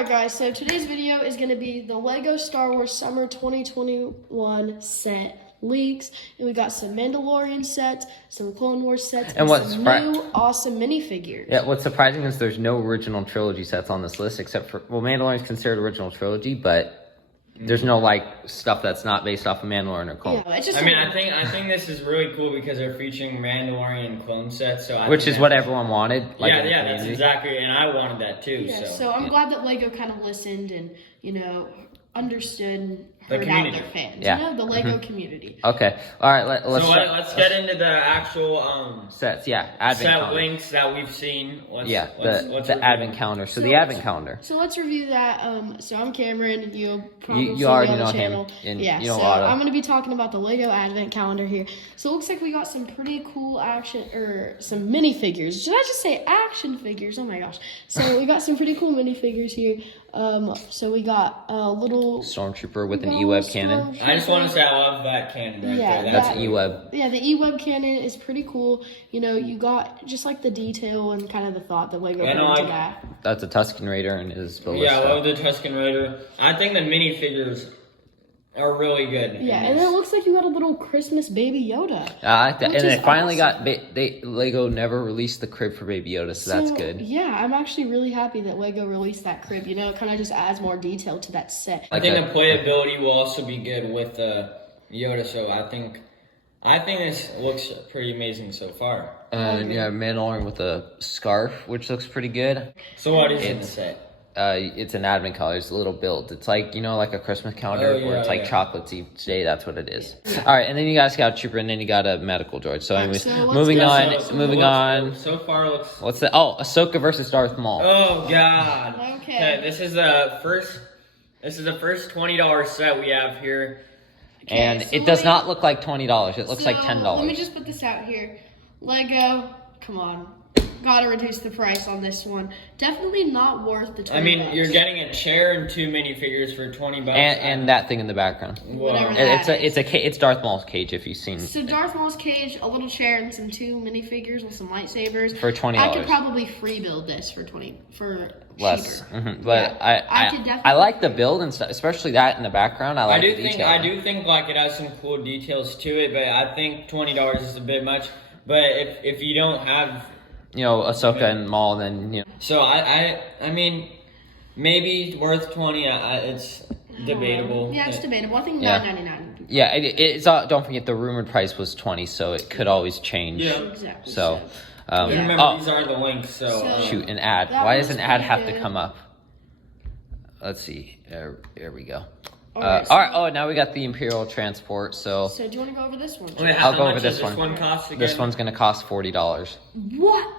Alright guys, so today's video is going to be the LEGO Star Wars Summer 2021 set leaks. And we got some Mandalorian sets, some Clone Wars sets, and some new awesome minifigures. Yeah, what's surprising is there's no original trilogy sets on this list except for, well, Mandalorian's considered original trilogy, but there's no like stuff that's not based off of Mandalorian or Clone. Yeah, it's just I think this is really cool because they're featuring Mandalorian clone sets. Which is what everyone wanted. Like, yeah, that's exactly, and I wanted that too. Yeah, so I'm glad that LEGO kind of listened and understood and heard out their fans. Yeah. The LEGO community. Okay, all right. Let's get into the actual sets. Yeah, advent set calendar. Links that we've seen. The advent calendar. So the advent calendar. So let's review that. So I'm Cameron. You'll probably you already know channel. him. And yeah. you know so Otto. I'm going to be talking about the LEGO advent calendar here. So it looks like we got some pretty cool some minifigures. Did I just say action figures? Oh my gosh. So we got some pretty cool minifigures here. So we got a little stormtrooper with an E-Web cannon. I just want to say I love that cannon right there. That's E-Web. Yeah, the E-Web cannon is pretty cool. You got just like the detail and kind of the thought that LEGO put into that. That's a Tusken Raider and his ballista. Yeah, I love the Tusken Raider. I think the minifigures are really good. Yeah, and it looks like you got a little Christmas Baby Yoda. I like that. And they finally got LEGO never released the crib for Baby Yoda, so that's good. Yeah, I'm actually really happy that LEGO released that crib. It kind of just adds more detail to that set. I think the playability will also be good with Yoda, so I think this looks pretty amazing so far. And yeah, Mandalorian with a scarf, which looks pretty good. So what is in the set? It's an advent calendar. It's a little build. It's like, like a Christmas calendar where it's like chocolates each day. That's what it is. All right, and then you guys got a trooper, and then you got a medical droid. So anyways, moving on. So far looks... What's that? Oh, Ahsoka versus Darth Maul. Oh, God. Okay. This is the first $20 set we have here. And it does not look like $20. It looks like $10. Let me just put this out here. LEGO, come on. Gotta reduce the price on this one. Definitely not worth the $20. I mean, you're getting a chair and two minifigures for $20. And that thing in the background. Whatever it's Darth Maul's cage if you've seen. So Darth Maul's cage, a little chair, and some two minifigures with some lightsabers. For $20. I could probably free build this for less. cheaper. But yeah, I like the build and stuff, especially that in the background. I do think it has some cool details to it, but I think $20 is a bit much. But if you don't have Ahsoka and Maul, then So I mean, maybe worth 20. It's debatable. Yeah, it's debatable. I think $9.99. Yeah, it's don't forget the rumored price was 20, so it could always change. Yeah, exactly. So, remember these are the links. So shoot, an ad. Why does an ad have to come up? Let's see. There we go. All right. Oh, now we got the Imperial transport. So do you want to go over this one? I'll go over this one. This one's going to cost $40. What?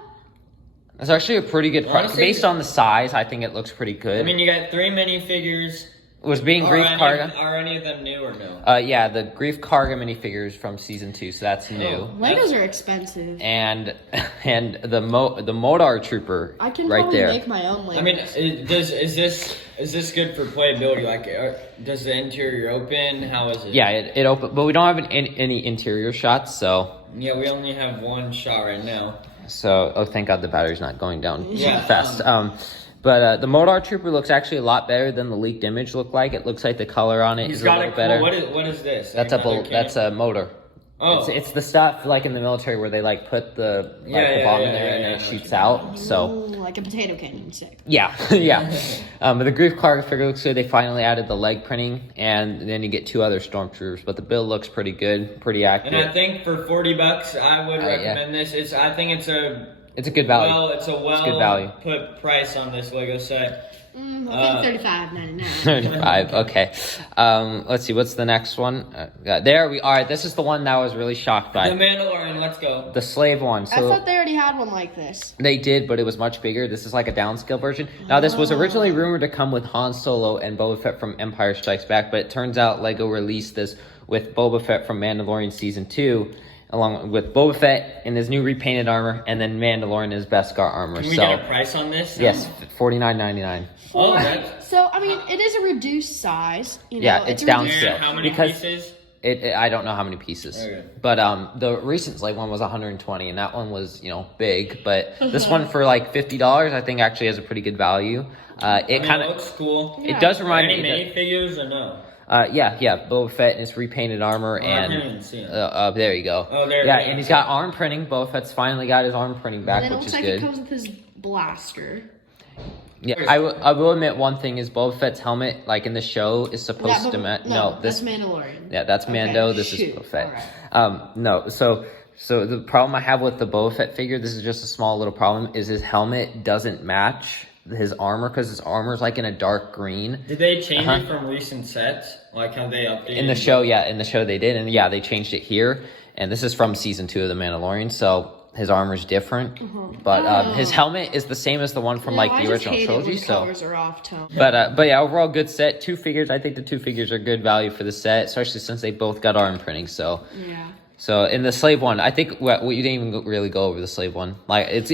That's actually a pretty good price. Based on the size, I think it looks pretty good. I mean, you got 3 minifigures. Was being Grief Karga. Are any of them new or no? Yeah, the Grief Karga minifigures from season 2, so that's new. Legos are expensive. And the Modar Trooper I can right probably there. make my own Legos. I mean, is this good for playability? Like, does the interior open? How is it? Yeah, it open, but we don't have any interior shots, so. Yeah, we only have one shot right now. So, thank God the battery's not going down fast. But the Modar Trooper looks actually a lot better than the leaked image looked like. It looks like the color on it is a little better. What is this? That's a motor. Oh. It's the stuff like in the military where they like put the bomb in there and it shoots out. So like a potato cannon stick. Yeah, yeah. But the Grief Karga figure looks good. They finally added the leg printing, and then you get 2 other stormtroopers. But the build looks pretty good, pretty accurate. And I think for $40, I would recommend this. I think it's a good value. It's a good value. Put price on this Lego set. I think $35.99. $35. Okay. Let's see. What's the next one? There we are. This is the one that I was really shocked by. The Mandalorian. Let's go. The slave one. So I thought they already had one like this. They did, but it was much bigger. This is like a downscale version. Now, this was originally rumored to come with Han Solo and Boba Fett from Empire Strikes Back, but it turns out Lego released this with Boba Fett from Mandalorian Season 2. Along with Boba Fett in his new repainted armor, and then Mandalorian in his Beskar armor. Can we get a price on this? Yes, $49.99. So I mean, it is a reduced size. Yeah, it's downscale. How many pieces? I don't know how many pieces. Okay. But the recent Slave one was 120, and that one was, big. But this one for like $50, I think actually has a pretty good value. It kind of looks cool. It does remind Any me. minifigures or no? Yeah, Boba Fett in his repainted armor, I and can't even see him. there you go. Oh, there. Yeah, Yeah, and he's got arm printing. Boba Fett's finally got his arm printing back, And it which looks is like good. it comes with his blaster. Yeah, I will admit one thing is Boba Fett's helmet, like in the show, is supposed to that's Mandalorian. Yeah, that's Mando. Okay, This is shoot. Boba Fett. Alright. No, so the problem I have with the Boba Fett figure, this is just a small little problem, is his helmet doesn't match his armor because his armor is like in a dark green. Did they change it from recent sets? Like how they updated In the show, they did, and yeah, they changed it here. And this is from season 2 of The Mandalorian, so his armor's different, but his helmet is the same as the one from the original trilogy. So colors are off tone. But yeah, overall good set. 2 figures. I think the 2 figures are good value for the set, especially since they both got arm printing. So yeah. So in the slave one, I think you didn't even really go over the slave one. Like it's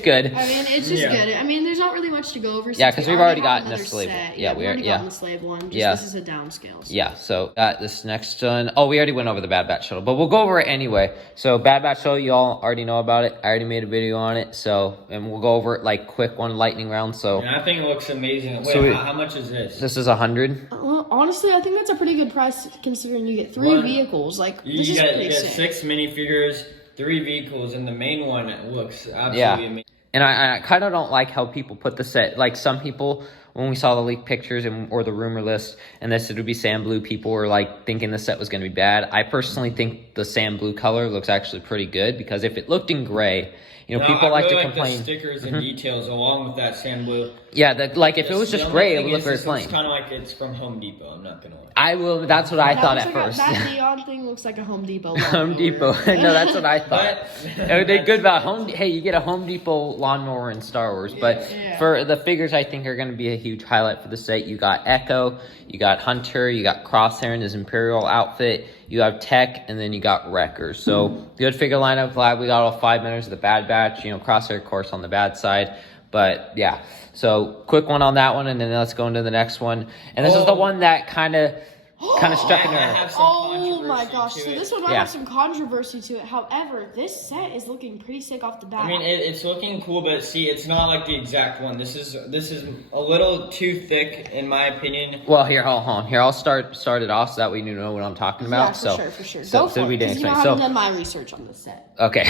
good. I mean, it's just good. I mean, there's not really much to go over. Yeah, because we've already gotten the slave set. one. Yeah, we've already gotten the slave one. This is a downscale. So. Yeah, so this next one, we already went over the Bad Batch shuttle, but we'll go over it anyway. So Bad Batch shuttle, you all already know about it. I already made a video on it, and we'll go over it like quick one lightning round. So I think it looks amazing. Wait, so how much is this? This is 100. Well, honestly, I think that's a pretty good price considering you get 3 vehicles. Like this is pretty sick. 6 minifigures, 3 vehicles, and the main one looks absolutely amazing. And I kind of don't like how people put the set. Like some people, when we saw the leaked pictures or the rumor list, and this would be sand blue, people were like thinking the set was going to be bad. I personally think the sand blue color looks actually pretty good because if it looked in gray, people like to complain. The stickers and details along with that sand blue. Yeah, if it was just gray, it would look very plain. It's kind of like it's from Home Depot. I'm not gonna lie. That's what I thought at first. That neon thing looks like a Home Depot. Home Depot. No, that's what I thought. They're good about Home. Hey, you get a Home Depot lawnmower in Star Wars, but for the figures, I think are going to be a huge highlight for the set. You got Echo, you got Hunter, you got Crosshair in his Imperial outfit, you have Tech, and then you got Wrecker. So good figure lineup. Glad we got all 5 members of the Bad Batch. Crosshair, of course, on the bad side. But yeah, so quick one on that one, and then let's go into the next one. And this is the one that kind of struck a nerve. Oh my gosh! So this one might Yeah. have some controversy to it. However, this set is looking pretty sick off the bat. I mean, it's looking cool, but see, it's not like the exact one. This is a little too thick, in my opinion. Well, here, hold on. Here, I'll start it off so that way you know what I'm talking about. For sure. So Go for we it, didn't 'cause I haven't done my research on this set. Okay,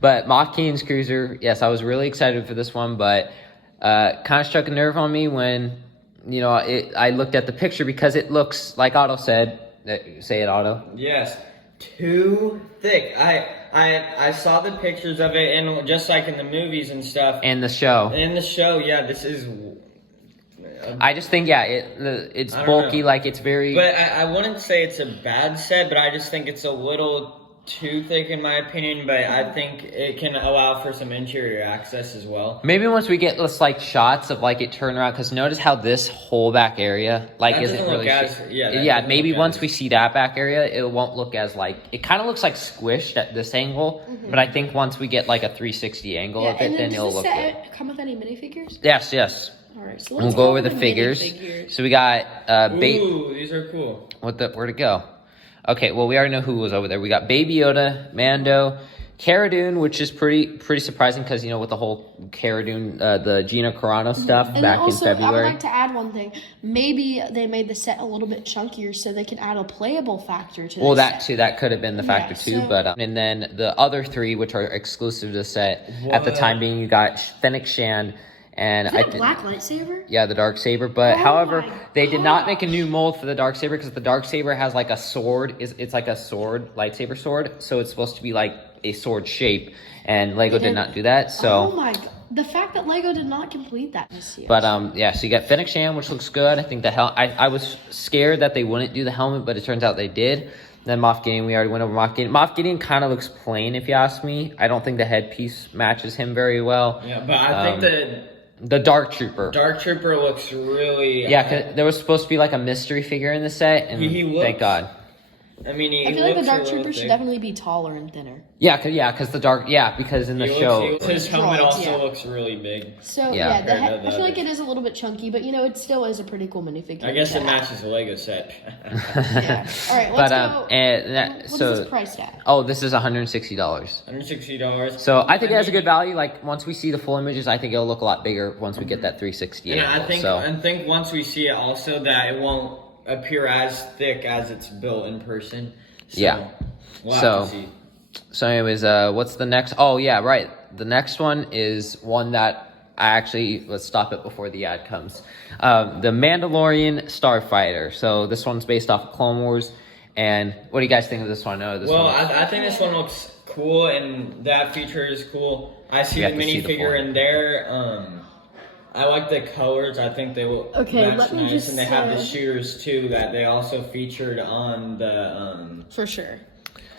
but Moff Gideon's Cruiser, yes, I was really excited for this one, but kind of struck a nerve on me when, I looked at the picture because it looks, like Otto said, say it, Otto. Yes, too thick. I saw the pictures of it, and just like in the movies and stuff. And the show. In the show, this is... I just think, it's bulky, like it's very... But I wouldn't say it's a bad set, but I just think it's a little too thick in my opinion, but I think it can allow for some interior access as well. Maybe once we get this shots of it turn around, because notice how this whole back area isn't really maybe once we see that back area it won't look as it kind of looks squished at this angle, but I think once we get a 360 angle of it, then it'll look good. Come with any minifigures? Yes. All right, so we'll go over the figures. So we got Ooh, these are cool. Where'd it go? Okay, well, we already know who was over there. We got Baby Yoda, Mando, Cara Dune, which is pretty surprising because, with the whole Cara Dune, the Gina Carano stuff and back also, in February. I would like to add one thing. Maybe they made the set a little bit chunkier so they can add a playable factor to Well, that too. That could have been the factor, too. But and then the other 3, which are exclusive to the set, at the time being, you got Fennec Shand, and is that a black lightsaber? Yeah, the dark saber. But however, they did not make a new mold for the dark saber because the dark saber has a sword. It's like a sword, lightsaber sword. So it's supposed to be a sword shape, and Lego did not do that. So oh my god, the fact that Lego did not complete that this year. But so you got Fennec Shand, which looks good. I think the I was scared that they wouldn't do the helmet, but it turns out they did. Then Moff Gideon, we already went over Moff Gideon. Moff Gideon kind of looks plain, if you ask me. I don't think the headpiece matches him very well. Yeah, but I think the Dark Trooper. Dark Trooper looks really... Yeah, 'cause there was supposed to be a mystery figure in the set, and thank God. I mean, he I feel like the looks Dark a little Trooper should thick. definitely be taller and thinner. Because the dark, because in the show, His helmet Droids, also yeah. looks really big. So Yeah. yeah, I feel like it is a little bit chunky, but it still is a pretty cool minifigure. I guess to it have. matches the Lego set. Yeah. All right, let's go. and What is this priced at? oh, this is $160. $160. So I think it has a good value. Like once we see the full images, I think it'll look a lot bigger once we get that 360 And angle. I think once we see it, also that it won't appear as thick as it's built in person. So, Yeah. We'll have to see. So anyways, what's the next? Oh yeah, right. The next one is one that let's stop it before the ad comes. The Mandalorian Starfighter. So this one's based off of Clone Wars. And what do you guys think of this one? I think this one looks cool, and that feature is cool. I see the minifigure in there. I like the colors. I think they will match nice, and they have the shooters too that they also featured on the For sure.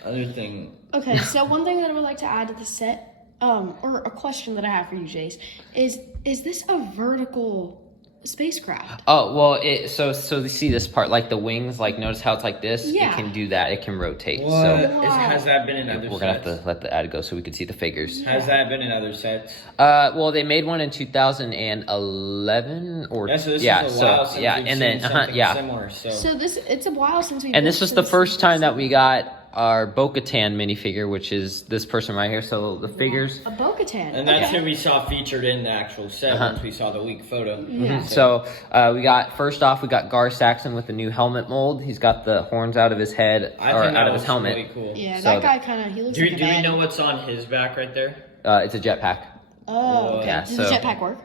other thing. Okay, so one thing that I would like to add to the set, or a question that I have for you, Jace, is this a vertical spacecraft? Oh well, so you see this part, like the wings, like notice how it's like this. Yeah. It can do that. It can rotate. What? So Has that been in other sets? we're gonna have to let the ad go so we can see the figures. Has that been in other sets? Well, they made one in 2011 or So this is a while since we've and seen then something yeah. similar. So It's a while since we. And this was the first time that we got our Bo-Katan minifigure, which is this person right here. So the figures. A Bo-Katan. and that's who we saw featured in the actual set once we saw the leak photo. Yeah. So we got Gar Saxon with the new helmet mold. He's got the horns out of his head out of his helmet. Really cool. Yeah, So that guy kind of looks Do like a we bad. know what's on his back right there? It's a jetpack. Oh, okay. Yeah, Does so- the jetpack work?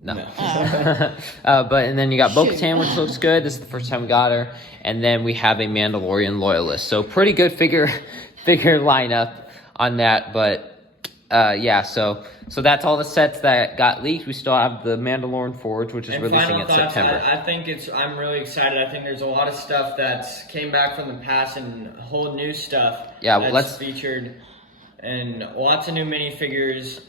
No. No. And then you got Shoot. Bo-Katan, which looks good. This is the first time we got her. And then we have a Mandalorian loyalist. So pretty good figure lineup on that. But so that's all the sets that got leaked. We still have the Mandalorian Forge, which is And releasing final in thoughts, September. I think I'm really excited. I think there's a lot of stuff that's came back from the past and whole new stuff. Yeah, well, that's featured, and lots of new minifigures.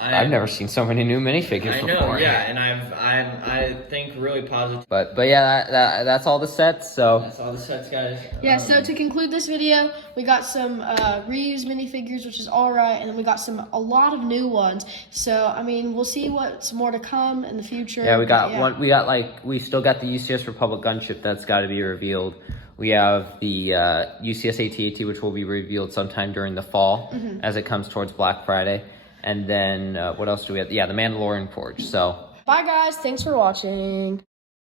I've never seen so many new minifigures I before. know, yeah, and I think really positive. But yeah, that's all the sets. So That's all the sets, guys. Yeah, so to conclude this video, we got some reused minifigures, which is all right, and then we got a lot of new ones. So, I mean, we'll see what's more to come in the future. yeah, we got one. We still got the UCS Republic gunship that's got to be revealed. We have the UCS AT-AT, which will be revealed sometime during the fall as it comes towards Black Friday. And then what else do we have? Yeah, the Mandalorian Forge. So Bye, guys. Thanks for watching.